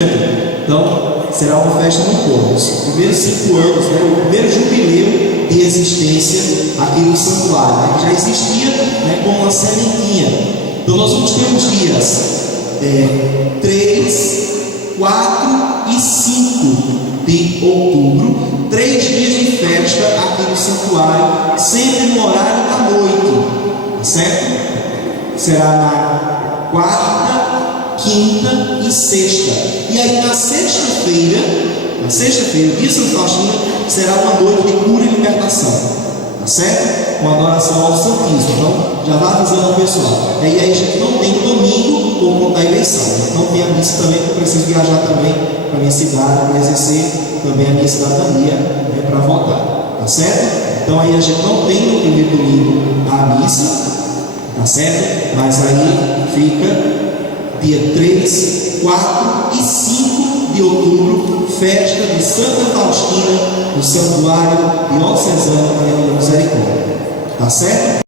Então, será uma festa muito boa. Os primeiros 5 anos, né, o primeiro jubileu de existência aqui no santuário, né, que já existia, né, com uma sementinha. Então, nós vamos ter os dias 3, 4 e 5 de outubro, 3 dias de festa aqui no santuário, sempre no horário da noite, tá certo? Será na quarta, quinta e sexta. E aí na sexta-feira, dia Santa Faustina, será uma noite de cura e libertação, tá certo? Com adoração ao Santíssimo. Então, já vá avisando ao pessoal. E aí a gente não tem domingo por conta da eleição. Então tem a missa também, que eu preciso viajar também para a minha cidade, para exercer também a minha cidadania, né, para votar, tá certo? Então aí a gente não tem no primeiro domingo a missa, tá certo? Mas aí fica dia 3, 4 e 5 de outubro, festa de Santa Faustina, no Santuário Diocesano da Misericórdia. Tá certo?